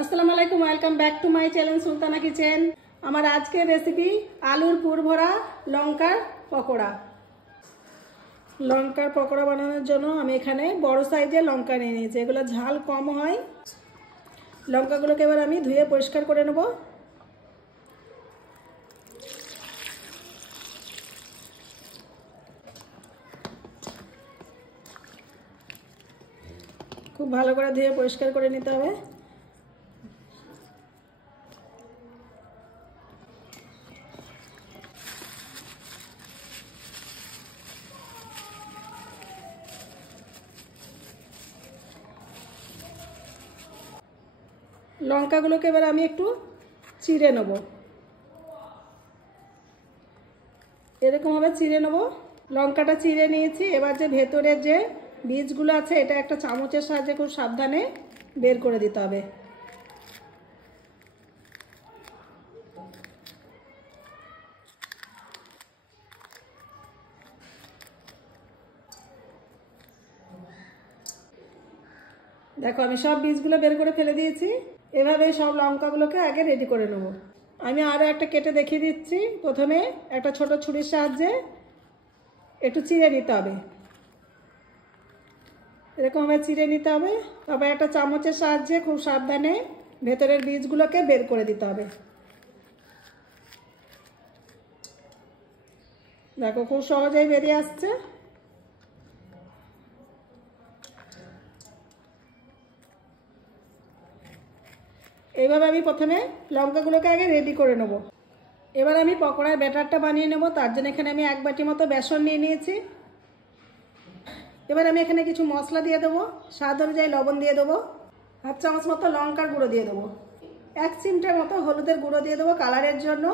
আসসালামু আলাইকুম, welcome back to my channel Sultana kitchen. আমার আজকের রেসিপি আলুর পুর ভরা লঙ্কার পকোড়া। লঙ্কার পকোড়া বানানোর জন্য আমি এখানে বড় সাইজের লঙ্কা নিয়ে নিয়েছি। এগুলো ঝাল কম হয়। লঙ্কাগুলোকে এবার আমি ধুয়ে পরিষ্কার করে নেব। খুব ভালো করে ধুয়ে পরিষ্কার করে নিতে হবে। লঙ্কাগুলোকে এবার আমি একটু চিড়ে নেব। এরকমভাবে চিড়ে নেব। লঙ্কাটা চিড়ে নিয়েছি। এবার যে ভেতরের যে বীজগুলো আছে এটা একটা চামচের সাহায্যে খুব সাবধানে বের করে দিতে হবে। দেখো আমি সব বীজগুলো বের করে ফেলে দিয়েছি। এভাবে সব লঙ্কাগুলোকে আগে রেডি করে নেব। আমি আরও একটা কেটে দেখিয়ে দিচ্ছি। প্রথমে একটা ছোট ছুরির সাহায্যে একটু চিড়ে নিতে হবে। এরকমভাবে চিড়ে নিতে হবে। তারপর একটা চামচের সাহায্যে খুব সাবধানে ভেতরের বীজগুলোকে বের করে দিতে হবে। দেখো খুব সহজেই বেরিয়ে আসছে। এইভাবে আমি প্রথমে লঙ্কাগুলোকে আগে রেডি করে নেব। এবার আমি পকোড়ার ব্যাটারটা বানিয়ে নেব। তার জন্য এখানে আমি 1 বাটি মতো বেসন নিয়ে নিয়েছি। এবার আমি এখানে কিছু মশলা দিয়ে দেবো। স্বাদ অনুযায়ী লবণ দিয়ে দেবো। 1/2 চামচ মতো লঙ্কার গুঁড়ো দিয়ে দেবো। 1 চিমটের মতো হলুদের গুঁড়ো দিয়ে দেবো কালারের জন্য।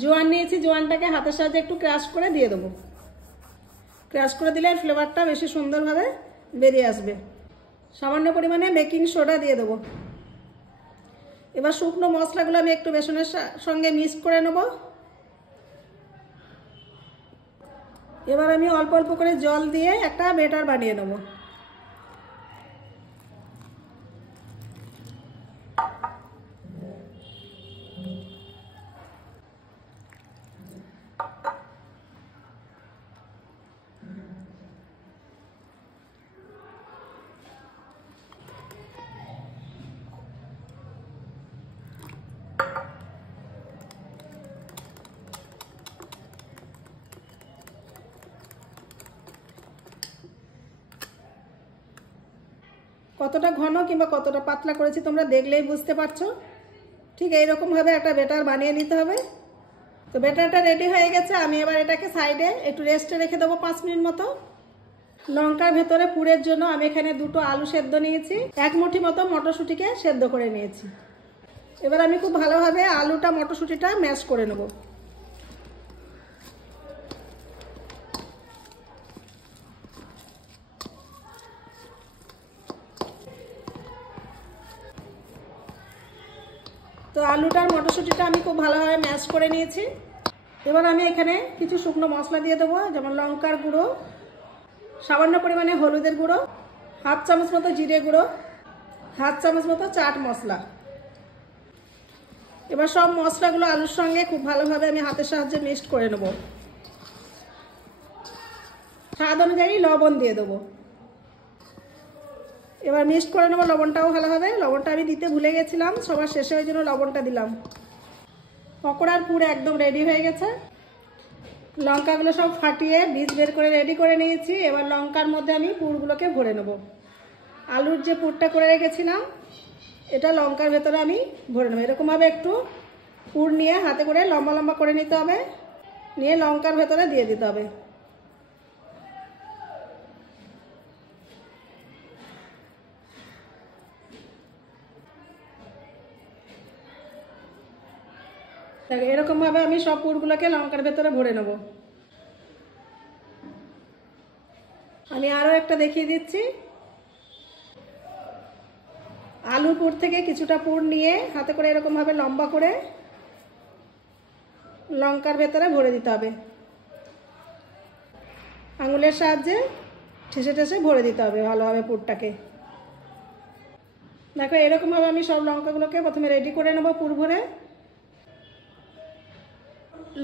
জোয়ান নিয়েছি, জোয়ানটাকে হাতের সাহায্যে একটু ক্রাশ করে দিয়ে দেবো। ক্রাশ করে দিলে ফ্লেভারটা বেশি সুন্দরভাবে বেরিয়ে আসবে। সামান্য পরিমাণে বেকিং সোডা দিয়ে দেবো। এবার শুকনো মশলাগুলো আমি একটু বেসনের সঙ্গে মিক্স করে নেব। এবার আমি অল্প অল্প করে জল দিয়ে একটা ব্যাটার বানিয়ে নেব। কতটা ঘন কিংবা কতটা পাতলা করেছি তোমরা দেখলেই বুঝতে পারছো। ঠিক এইরকমভাবে একটা ব্যাটার বানিয়ে নিতে হবে। তো ব্যাটারটা রেডি হয়ে গেছে। আমি এবার এটাকে সাইডে একটু রেস্টে রেখে দেবো 5 মিনিট মতো। লঙ্কার ভেতরে পুরের জন্য আমি এখানে 2টো আলু সেদ্ধ নিয়েছি। 1 মুঠি মতো মটরশুঁটিকে সেদ্ধ করে নিয়েছি। এবার আমি খুব ভালোভাবে আলুটা মটরশুঁটিটা ম্যাশ করে নেব। তো আলুটার মটরশুঁটিটা আমি খুব ভালোভাবে ম্যাশ করে নিয়েছি। এবার আমি এখানে কিছু শুকনো মশলা দিয়ে দেবো, যেমন লঙ্কার গুঁড়ো, সামান্য পরিমাণে হলুদের গুঁড়ো, 1/2 চামচ মতো জিরে গুঁড়ো, 1/2 চামচ মতো চাট মশলা। এবার সব মশলাগুলো আলুর সঙ্গে খুব ভালোভাবে আমি হাতের সাহায্যে মিক্সড করে নেব। স্বাদ অনুযায়ী লবণ দিয়ে দেবো। এবার মিক্সড করে নেবো লবণটাও ভালোভাবে। লবণটা আমি দিতে ভুলে গেছিলাম, সবার শেষে ওই জন্য লবণটা দিলাম। পকোড়ার পুর একদম রেডি হয়ে গেছে। লঙ্কাগুলো সব ফাটিয়ে বীজ বের করে রেডি করে নিয়েছি। এবার লঙ্কার মধ্যে আমি পুরগুলোকে ভরে নেব। আলুর যে পুরটা করে রেখেছিলাম এটা লঙ্কার ভেতরে আমি ভরে নেব। এরকমভাবে একটু পুর নিয়ে হাতে করে লম্বা লম্বা করে নিতে হবে, নিয়ে লঙ্কার ভেতরে দিয়ে দিতে হবে। এরকমভাবে আমি সব পুরগুলোকে লঙ্কার ভেতরে ভরে নেব। আমি আরও একটা দেখিয়ে দিচ্ছি। আলুর পুর থেকে কিছুটা পুর নিয়ে হাতে করে এরকমভাবে লম্বা করে লঙ্কার ভেতরে ভরে দিতে হবে। আঙুলের সাহায্যে ঠেসে ঠেসে ভরে দিতে হবে ভালোভাবে পুরটাকে। দেখো এরকমভাবে আমি সব লঙ্কাগুলোকে প্রথমে রেডি করে নেবো পুর ভরে।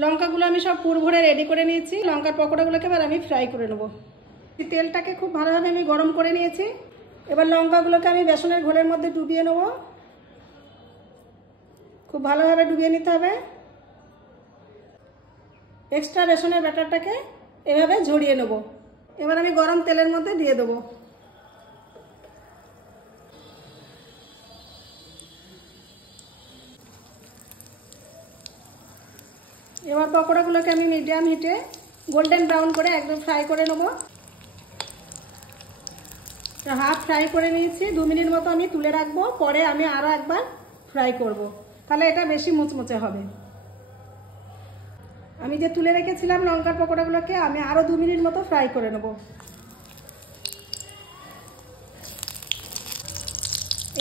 লঙ্কাগুলো আমি সব পুর ভরে রেডি করে নিয়েছি। লঙ্কার পকোড়াগুলোকে এবার আমি ফ্রাই করে নেবো। তেলটাকে খুব ভালোভাবে আমি গরম করে নিয়েছি। এবার লঙ্কাগুলোকে আমি বেসনের ঘোলের মধ্যে ডুবিয়ে নেবো। খুব ভালোভাবে ডুবিয়ে নিতে হবে। এক্সট্রা বেসনের ব্যাটারটাকে এভাবে ঝরিয়ে নেব। এবার আমি গরম তেলের মধ্যে দিয়ে দেবো। এবার পকোড়াগুলোকে আমি মিডিয়াম হিটে গোল্ডেন ব্রাউন করে একদম ফ্রাই করে নেব। হাফ ফ্রাই করে নিয়েছি। 2 মিনিট মতো আমি তুলে রাখবো, পরে আমি আরও একবার ফ্রাই করব, তাহলে এটা বেশি মুচমুচে হবে। আমি যে তুলে রেখেছিলাম লঙ্কার পকোড়াগুলোকে আমি আরও 2 মিনিট মতো ফ্রাই করে নেব।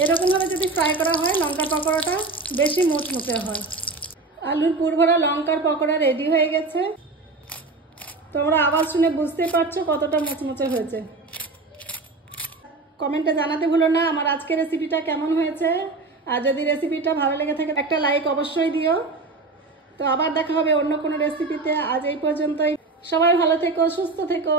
এরকমভাবে যদি ফ্রাই করা হয় লঙ্কার পকোড়াটা বেশি মুচমুচে হয়। আলুর পুর ভরা লঙ্কার পকোড়া রেডি হয়ে গেছে। তোমরা আওয়াজ শুনে বুঝতে পারছো কতটা মুচমুচে হয়েছে। কমেন্টে জানাতে ভুলো না আমার আজকের রেসিপিটা কেমন হয়েছে। আর যদি রেসিপিটা ভালো লেগে থাকে একটা লাইক অবশ্যই দিও। তো আবার দেখা হবে অন্য কোনো রেসিপিতে। আজ এই পর্যন্তই। সবাই ভালো থেকো, সুস্থ থেকো।